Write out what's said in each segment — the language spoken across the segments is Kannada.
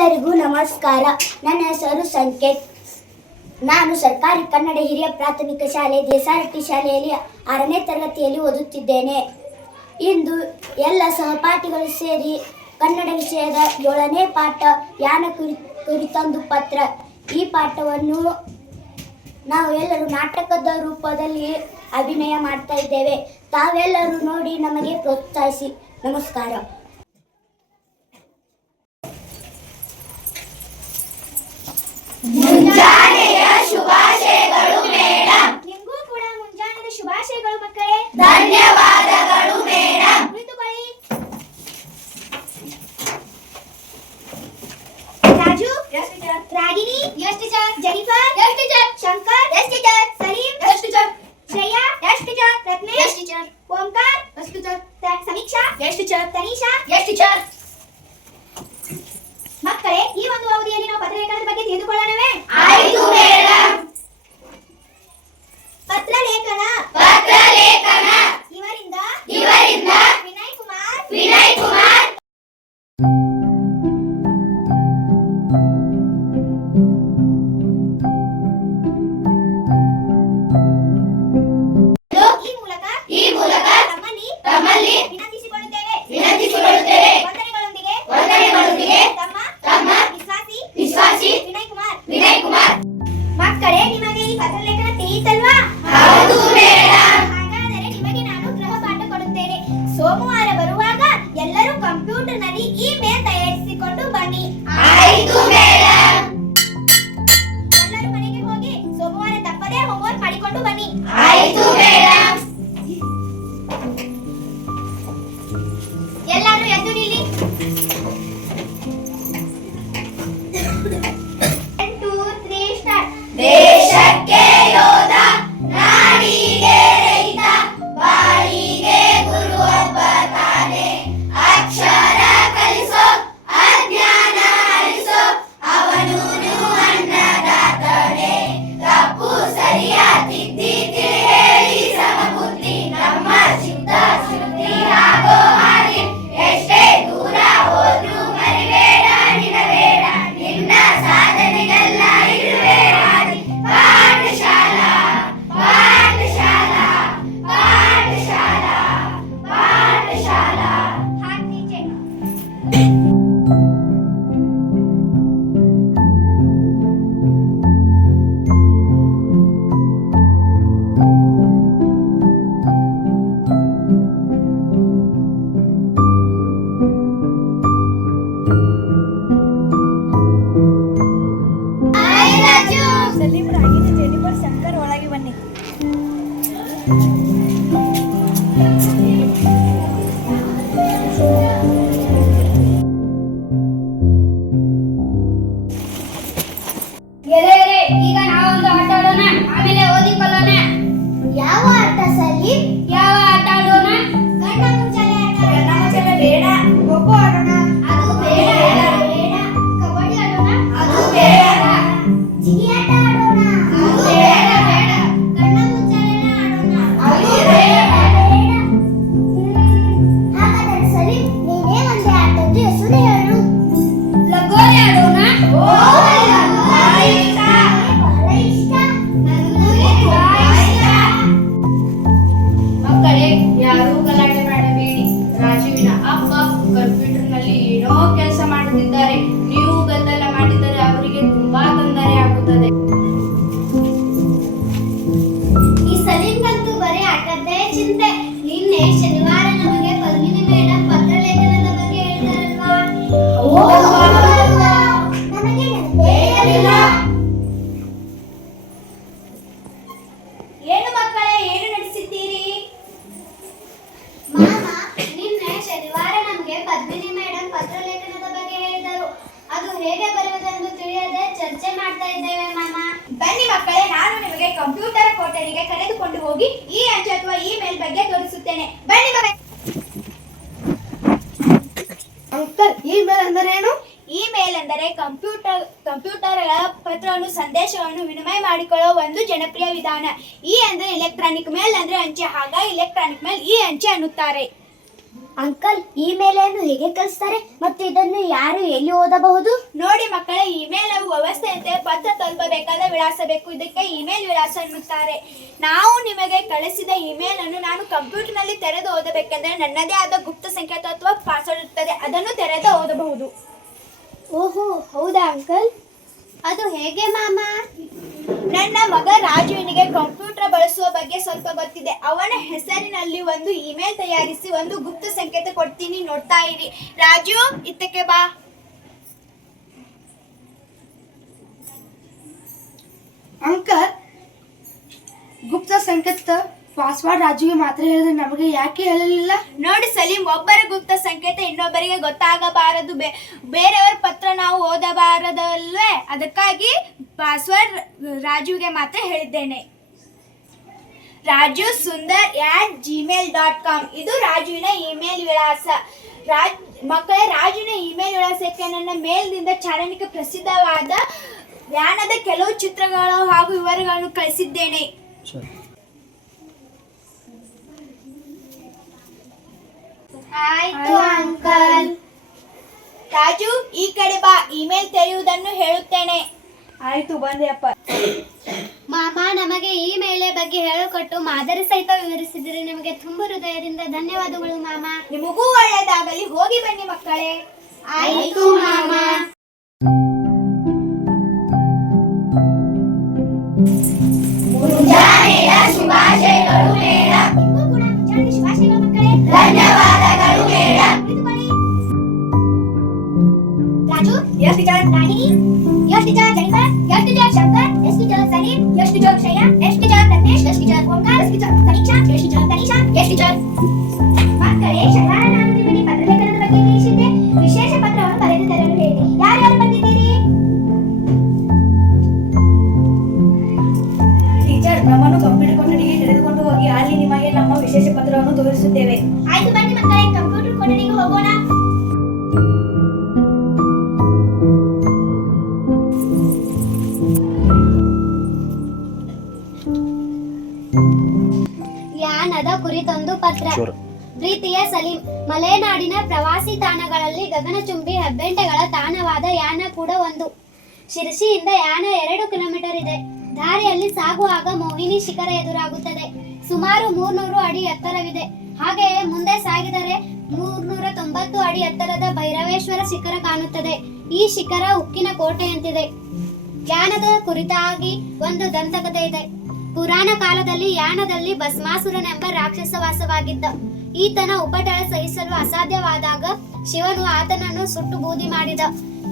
ಎಲ್ಲರಿಗೂ ನಮಸ್ಕಾರ. ನನ್ನ ಹೆಸರು ಸಂಕೇತ್. ನಾನು ಸರ್ಕಾರಿ ಕನ್ನಡ ಹಿರಿಯ ಪ್ರಾಥಮಿಕ ಶಾಲೆ ದೇಸಾರಟ್ಟಿ ಶಾಲೆಯಲ್ಲಿ 6ನೇ ತರಗತಿಯಲ್ಲಿ ಓದುತ್ತಿದ್ದೇನೆ. ಇಂದು ಎಲ್ಲ ಸಹಪಾಠಿಗಳು ಸೇರಿ ಕನ್ನಡ ವಿಷಯದ 7ನೇ ಪಾಠ ಯಾನ ಕುರಿತೊಂದು ಪತ್ರ. ಈ ಪಾಠವನ್ನು ನಾವು ಎಲ್ಲರೂ ನಾಟಕದ ರೂಪದಲ್ಲಿ ಅಭಿನಯ ಮಾಡ್ತಾ ಇದ್ದೇವೆ. ತಾವೆಲ್ಲರೂ ನೋಡಿ ನಮಗೆ ಪ್ರೋತ್ಸಾಹಿಸಿ. ನಮಸ್ಕಾರ. ಮುಂಜಾನೆಯ ಶುಭಾಶಯಗಳು ಮೇಡಮ್. ನಿಮಗೂ ಕೂಡ ಮುಂಜಾನೆಯ ಶುಭಾಶಯಗಳು ಮಕ್ಕಳೇ. ಧನ್ಯವಾದಗಳು ಮೇಡಮ್. ಕುಳಿತುಕೊಳ್ಳಿ. Raju, yes teacher. Ragini, yes teacher. Jennifer, yes teacher. Shankar, yes teacher. Salim, yes teacher. Shreya, yes teacher. Ratnesh, yes teacher. Omkar, yes teacher. Sameeksha, yes teacher. Tanisha. Yes teacher. ಮಕ್ಕಳೇ, ಈ ಒಂದು ಅವಧಿಯಲ್ಲಿ ನಾವು ಪತ್ರಲೇಖನದ ಬಗ್ಗೆ ತಿಳಿದುಕೊಳ್ಳೋಣವೇ? ಆಯಿತು ಮೇಡಮ್. ಪತ್ರಲೇಖನ ಇವರಿಂದ ವಿನಯ್ ಕುಮಾರ್. ಈ ಮೂಲಕ ತಮ್ಮಲ್ಲಿ ವಿನಂತಿಸಿಕೊಳ್ಳುತ್ತೇವೆ. ವಂದನೆಗಳೊಂದಿಗೆ ತಮ್ಮ ವಿಶ್ವಾಸಿ ವಿನಯ್ ಕುಮಾರ್. ಮಕ್ಕಳೇ, ನಿಮಗೆ ಈ ಪತ್ರಲೇಖನ ತಿಳಿಯಿತಲ್ವಾ? ಹೌದು ಮೇಡಮ್. ಹಾಗಾದರೆ ನಿಮಗೆ ನಾನು ಗೃಹ ಪಾಠ ಕೊಡುತ್ತೇನೆ. ಸೋಮವಾರ ಬರುವಾಗ ಎಲ್ಲರೂ ಕಂಪ್ಯೂಟರ್ನಲ್ಲಿ ಇಮೇಲ್ ತಯಾರಿಸಿಕೊಂಡು ಬನ್ನಿ. ಆಯಿತು ಮೇಡಮ್. ಎಲ್ಲರೂ ಮನೆಗೆ ಹೋಗಿ ಸೋಮವಾರ ತಪ್ಪದೇ ಹೋಮ್ವರ್ಕ್ ಮಾಡಿಕೊಂಡು ಬನ್ನಿ. ಆಯಿತು ಮೇಡಮ್. ಎಲ್ಲರೂ ಎದ್ದು ನಿಲ್ಲಿ. 1 2 3 ಸ್ಟಾರ್ಟ್. ದೇಶಕ್ಕೆ ಯೋಧ, ನಾಡಿಗೆ ರೈತ, ಬಾಳಿಗೆ ಗುರು ಒಬ್ಬ ತಾನೆ. ಅಕ್ಷರ ಕಲಿಸೋ, ಅಜ್ಞಾನ ಅಳಿಸೋ, ಅವನೂನು ಅನ್ನದಾತನೇ. ತಪ್ಪು ಸರಿಯ ತಿದ್ದಿ ತಿಳಿ ಹೇಳಿ ಸಮಬುದ್ಧಿ, ನಮ್ಮ ಶುದ್ಧ ಶುದ್ಧಿ ಆಗೋ ಹಾಗೆ. ಎಷ್ಟೇ ದೂರ ಹೋದ್ರೂ ಮರಿಬೇಡ ನಿನಬೇಡ, ನಿನ್ನ ಸಾಧನೆಗೆಲ್ಲ ಇರುವೆ ಹಾದಿ. ಪಾಠಶಾಲಾ ಪಾಠಶಾಲಾ ಪಾಠಶಾಲಾ ಪಾಠಶಾಲಾ. ಹಾತ್ ನೀಚೆ. ಹಾಯ್ ರಾಜು. ಸಲೀಂ, ರಾಗಿಣಿ, ಜೆನಿಫರ್, ಶಂಕರ್ ಒಳಗೆ ಬನ್ನಿ. ಗೆಳೆಯರೇ, ಈಗ ನಾವೊಂದು ಆಟ ಆಡೋಣ, ಆಮೇಲೆ ಓದಿಕೊಳ್ಳೋಣ. ಯಾವ ಆಟ ಸಲೀಂ? ಯಾವ ಆಟ ಆಡೋಣ? ಕಣ್ಣ ಮುಚ್ಚಾಲೆ ಆಟ. ಕಣ್ಣ ಮುಚ್ಚಾಲೆ ಬೇಡ. ಖೋ-ಖೋ ಆಡೋಣ. ಅದು ಬೇಡ. ಕಬಡ್ಡಿ ಆಡೋಣ. ಅದು ಬೇಡ. ಚಿಡಿ ಆಟ ಆಡೋಣ. ಅದು ಬೇಡ. ಕಣ್ಣ ಮುಚ್ಚಾಲೆನ ಆಡೋಣ. ಅದು ಬೇಡ. ಹಾಗಾದರೆ ಸಲೀಂ, ನೀನೇ ಒಂದೇ ಆಟದ ಹೆಸರು ಹೇಳು. ಲಗೋರಿ ಆಡೋಣ. ಬಹಳ ಇಷ್ಟ. ಮಕ್ಕಳೇ, ಯಾರೂ ಗಲಾಟೆ ಮಾಡಬೇಡಿ. ರಾಜುವಿನ ಅಪ್ಪ ಕಂಪ್ಯೂಟರ್ನಲ್ಲಿ ಏನೋ ಕೆಲಸ ಮಾಡುತ್ತಿದ್ದಾರೆ. ನೀವು ಗದ್ದಲ ಮಾಡಿದರೆ ಅವರಿಗೆ ತುಂಬಾ ತೊಂದರೆ ಆಗುತ್ತದೆ. ಈ ಸಲೀಂಗಂತೂ ಬರೀ ಆಟದ್ದೇ ಚಿಂತೆ. ನಿನ್ನೆ ಶನಿವಾರ ನಮಗೆ ಪದ್ಮಿನಿ ಮೇಡಮ್ ಪತ್ರಲೇಖನದ ಬಗ್ಗೆ ಹೇಳಿದಾರಲ್ವಾ? ನಮಗೆ ನೆನಪೇ ಇರಲಿಲ್ಲ. ಏನು ಮಕ್ಕಳೇ, ಏನು ನಡೆಸಿದ್ದೀರಿ? ಮಾಮ, ನಿನ್ನೆ ಶನಿವಾರ ನಮಗೆ ಪದ್ಮಿನಿ ಮೇಡಮ್ ಪತ್ರಲೇಖನದ ಬಗ್ಗೆ ಹೇಳಿದರು. ಅದು ಹೇಗೆ ಬರೆಯುವುದೆಂದು ತಿಳಿಯದೆ ಚರ್ಚೆ ಮಾಡ್ತಾ ಇದ್ದೇವೆ ಮಾಮ. ಬನ್ನಿ ಮಕ್ಕಳೇ, ನಾನು ನಿಮಗೆ ಕಂಪ್ಯೂಟರ್ ಕೊಠಡಿಗೆ ಕರೆದುಕೊಂಡು ಹೋಗಿ ಈ ಅಂಚೆ ಅಥವಾ ಇಮೇಲ್ ಬಗ್ಗೆ ತೋರಿಸುತ್ತೇನೆ. ಬನ್ನಿ ಮಕ್ಕಳೇ. ಅಂಕಲ್, ಇಮೇಲ್ ಅಂದರೆ ಏನು? ಇಮೇಲ್ ಅಂದರೆ ಕಂಪ್ಯೂಟರ್ ಪತ್ರವನ್ನು ಸಂದೇಶವನ್ನು ವಿನಿಮಯ ಮಾಡಿಕೊಳ್ಳುವ ಒಂದು ಜನಪ್ರಿಯ ವಿಧಾನ. ಈ ಅಂದ್ರೆ ಎಲೆಕ್ಟ್ರಾನಿಕ್ ಮೇಲ್ ಅಂದ್ರೆ ಅಂಚೆ, ಹಾಗಾಗಿ ಎಲೆಕ್ಟ್ರಾನಿಕ್ ಮೇಲ್ ಈ ಅಂಚೆ ಅನ್ನುತ್ತಾರೆ. ಅಂಕಲ್ ಇಮೇಲನ್ನು ಹೇಗೆ ಕಳಿಸ್ತಾರೆ ಮತ್ತು ಇದನ್ನು ಯಾರು ಎಲ್ಲಿ ಓದಬಹುದು? ನೋಡಿ ಮಕ್ಕಳೇ, ಇಮೇಲ್ ವ್ಯವಸ್ಥೆಯಂತೆ ಪತ್ರ ತಲುಪಬೇಕಾದ ವಿಳಾಸ ಬೇಕು. ಇದಕ್ಕೆ ಇಮೇಲ್ ವಿಳಾಸ ಎನ್ನುತ್ತಾರೆ. ನಾವು ನಿಮಗೆ ಕಳಿಸಿದ ಇಮೇಲ್ ಅನ್ನು ನಾನು ಕಂಪ್ಯೂಟರ್ನಲ್ಲಿ ತೆರೆದು ಓದಬೇಕೆಂದರೆ ನನ್ನದೇ ಆದ ಗುಪ್ತ ಸಂಖ್ಯೆ ಅಥವಾ ಪಾಸ್ವರ್ಡ್ ಇರುತ್ತದೆ. ಅದನ್ನು ತೆರೆದು ಓದಬಹುದು. ಓಹೋ, ಹೌದಾ ಅಂಕಲ್? ಅದು ಹೇಗೆ ಮಾಮ? ನನ್ನ ಮಗ ರಾಜುವಿನಿಗೆ ಕಂಪ್ಯೂಟರ್ ಬಳಸುವ ಬಗ್ಗೆ ಸ್ವಲ್ಪ ಗೊತ್ತಿದೆ. ಅವನ ಹೆಸರಿನಲ್ಲಿ ಒಂದು ಇಮೇಲ್ ತಯಾರಿಸಿ ಒಂದು ಗುಪ್ತ ಸಂಕೇತ ಕೊಡ್ತೀನಿ, ನೋಡ್ತಾ ಇರಿ. ರಾಜು, ಇತ್ತಕ್ಕೆ ಬಾ. ಅಂಕಲ್, ಗುಪ್ತ ಸಂಕೇತ ಪಾಸ್ವರ್ಡ್ ರಾಜುಗೆ ಮಾತ್ರ ಹೇಳಿದ್ರೆ ನಮಗೆ ಯಾಕೆ ಹೇಳಲಿಲ್ಲ? ನೋಡಿ ಸಲೀಂ, ಒಬ್ಬರ ಗುಪ್ತ ಸಂಕೇತ ಇನ್ನೊಬ್ಬರಿಗೆ ಗೊತ್ತಾಗಬಾರದು, ಬೇರೆಯವರ ಪತ್ರ ನಾವು ಓದಬಾರದಲ್ವೇ? ಅದಕ್ಕಾಗಿ ಪಾಸ್ವರ್ಡ್ ರಾಜುವಿಗೆ ಮಾತ್ರ ಹೇಳಿದ್ದೇನೆ. ರಾಜು ಸುಂದರ್@gmail.com ಇದು ರಾಜುವಿನ ಇಮೇಲ್ ವಿಳಾಸ. ಮಕ್ಕಳೇ, ರಾಜುವಿನ ಇಮೇಲ್ ವಿಳಾಸಕ್ಕೆ ನನ್ನ ಮೇಲ್ನಿಂದ ಚಾಲನಿಕ ಪ್ರಸಿದ್ಧವಾದ ಯಾನದ ಕೆಲವು ಚಿತ್ರಗಳು ಹಾಗೂ ವಿವರಗಳನ್ನು ಕಳಿಸಿದ್ದೇನೆ. ಆಯ್ತು ಅಂಕಲ್. ರಾಜು, ಈ ಕಡೆ ಬಾ, ಇಮೇಲ್ ತೆರೆಯುವುದನ್ನು ಹೇಳುತ್ತೇನೆ. ಆಯ್ತು, ಬಂದೆ ಅಪ್ಪ. ಮಾಮ, ನಮಗೆ ಈ ಮೇಲೆ ಬಗ್ಗೆ ಹೇಳಿಕೊಟ್ಟು ಮಾದರಿ ಸಹಿತ ವಿವರಿಸಿದರೆ ನಿಮಗೆ ತುಂಬ ಹೃದಯದಿಂದ ಧನ್ಯವಾದಗಳು ಮಾಮ. ನಿಮಗೂ ಒಳ್ಳೆಯದಾಗಲಿ. ಹೋಗಿ ಬನ್ನಿ ಮಕ್ಕಳೇ. ಆಯ್ತು ಮಾಮ. ಮುಂಜಾನೆಯ ಶುಭಾಶಯಗಳು ಮೇಡಮ್. ನಿಮಗೂ ಕೂಡ ಮುಂಜಾನೆ ಶುಭಾಶಯಗಳು ಮಕ್ಕಳೇ. ಧನ್ಯವಾದಗಳು ಮೇಡಮ್. ಕುಳಿತುಕೊಳ್ಳಿ. Raju, yes teacher Ragini, yes teacher Jennifer, yes teacher Shankar, yes teacher Salim, yes teacher Shreya, yes teacher Ratnesh, yes teacher Omkar, yes teacher Sameeksha, yes teacher Tanisha, yes teacher. ಮಕ್ಕಳೇ, ಶನಿವಾರ ನಾನು ನಿಮಗೆ ಪತ್ರಲೇಖನದ ಬಗ್ಗೆ ತಿಳಿಸಿದ್ದೆ. ವಿಶೇಷ ಪತ್ರವನ್ನು ಬರೆದು ತರಲು ಹೇಳಿ. ಯಾರ್ಯಾರು ಬಂದಿದ್ದೀರಿ? ಟೀಚರ್, ನಮ್ಮನ್ನು ಕಂಪ್ಯೂಟರ್ ಕೊಠಡಿಗೆ ತೆಗೆದುಕೊಂಡು ಹೋಗಿ ಅಲ್ಲಿ ನಿಮಗೆ ನಮ್ಮ ವಿಶೇಷ ಪತ್ರವನ್ನು ತೋರಿಸುತ್ತೇವೆ. ಆಯ್ತು, ಬನ್ನಿ ಮಕ್ಕಳೇ, ಕಂಪ್ಯೂಟರ್ ಕೊಠಡಿಗೆ ಹೋಗೋಣ. ಯಾನದ ಕುರಿತೊಂದು ಪತ್ರ. ಪ್ರೀತಿಯ ಸಲೀಂ, ಮಲೆನಾಡಿನ ಪ್ರವಾಸಿ ತಾಣಗಳಲ್ಲಿ ಗಗನಚುಂಬಿ ಹೆಬ್ಬೆಂಟೆಗಳ ತಾಣವಾದ ಯಾನ ಕೂಡ ಒಂದು. ಶಿರಸಿಯಿಂದ ಯಾನ 2 ಕಿಲೋಮೀಟರ್ ಇದೆ. ದಾರಿಯಲ್ಲಿ ಸಾಗುವಾಗ ಮೋಹಿನಿ ಶಿಖರ ಎದುರಾಗುತ್ತದೆ. ಸುಮಾರು 300 ಅಡಿ ಎತ್ತರವಿದೆ. ಹಾಗೆಯೇ ಮುಂದೆ ಸಾಗಿದರೆ 390 ಅಡಿ ಎತ್ತರದ ಭೈರವೇಶ್ವರ ಶಿಖರ ಕಾಣುತ್ತದೆ. ಈ ಶಿಖರ ಉಕ್ಕಿನ ಕೋಟೆಯಂತಿದೆ. ಯಾನದ ಕುರಿತಾಗಿ ಒಂದು ದಂತಕಥೆ ಇದೆ. ಪುರಾಣ ಕಾಲದಲ್ಲಿ ಯಾನದಲ್ಲಿ ಭಸ್ಮಾಸುರನೆಂಬ ರಾಕ್ಷಸ ವಾಸವಾಗಿದ್ದ. ಈತನ ಉಪಟಳ ಸಹಿಸಲು ಅಸಾಧ್ಯವಾದಾಗ ಶಿವನು ಆತನನ್ನು ಸುಟ್ಟು ಬೂದಿ ಮಾಡಿದ.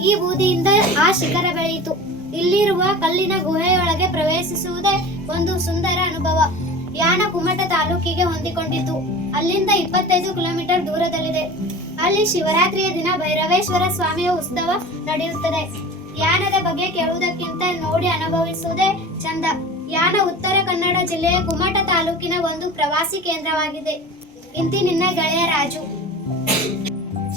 ಈ ಬೂದಿಯಿಂದ ಆ ಶಿಖರ ಬೆಳೆಯಿತು. ಇಲ್ಲಿರುವ ಕಲ್ಲಿನ ಗುಹೆಯೊಳಗೆ ಪ್ರವೇಶಿಸುವುದೇ ಒಂದು ಸುಂದರ ಅನುಭವ. ಯಾನ ಕುಮಟ ತಾಲೂಕಿಗೆ ಹೊಂದಿಕೊಂಡಿತು. ಅಲ್ಲಿಂದ 25 ಕಿಲೋಮೀಟರ್ ದೂರದಲ್ಲಿದೆ. ಅಲ್ಲಿ ಶಿವರಾತ್ರಿಯ ದಿನ ಭೈರವೇಶ್ವರ ಸ್ವಾಮಿಯ ಉತ್ಸವ ನಡೆಯುತ್ತದೆ. ಯಾನದ ಬಗ್ಗೆ ಕೇಳುವುದಕ್ಕಿಂತ ನೋಡಿ ಅನುಭವಿಸುವುದೇ ಚಂದ. ಯಾನ ಉತ್ತರ ಕನ್ನಡ ಜಿಲ್ಲೆಯ ಕುಮಟ ತಾಲೂಕಿನ ಒಂದು ಪ್ರವಾಸಿ ಕೇಂದ್ರವಾಗಿದೆ. ಇಂತಿ ನಿನ್ನ ಗೆಳೆಯ ರಾಜು.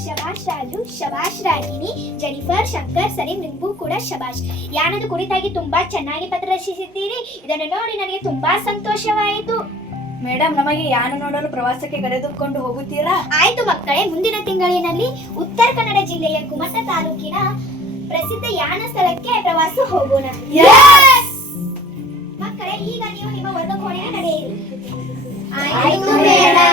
ಶಬಾಷ್ ರಾಜು, ಶಬಾಷ್ ರಾಗಿಣಿ, ಜೆನಿಫರ್, ಶಂಕರ್, ಸಲೀಂ, ನಿಮಗೂ ಕೂಡ ಶಬಾಷ್. ಯಾನದ ಕುರಿತಾಗಿ ತುಂಬಾ ಚೆನ್ನಾಗಿ ಪತ್ರ ರಚಿಸಿದ್ದೀರಿ. ಇದನ್ನು ನೋಡಿ ನನಗೆ ತುಂಬಾ ಸಂತೋಷವಾಯಿತು. ಮೇಡಮ್, ನಮಗೆ ಯಾನ ನೋಡಲು ಪ್ರವಾಸಕ್ಕೆ ಕರೆದುಕೊಂಡು ಹೋಗುತ್ತೀರಾ? ಆಯ್ತು ಮಕ್ಕಳೇ, ಮುಂದಿನ ತಿಂಗಳಿನಲ್ಲಿ ಉತ್ತರ ಕನ್ನಡ ಜಿಲ್ಲೆಯ ಕುಮಟ ತಾಲೂಕಿನ ಪ್ರಸಿದ್ಧ ಯಾನ ಸ್ಥಳಕ್ಕೆ ಪ್ರವಾಸ ಹೋಗೋಣ. ಮಕ್ಕಳೇ, ಈಗ ನೀವು ನಿಮ್ಮ ವರ್ಗ ಕೋಣೆಗೆ ನಡೆಯಿರಿ. ಆಯ್ತು ಮೇಡಮ್.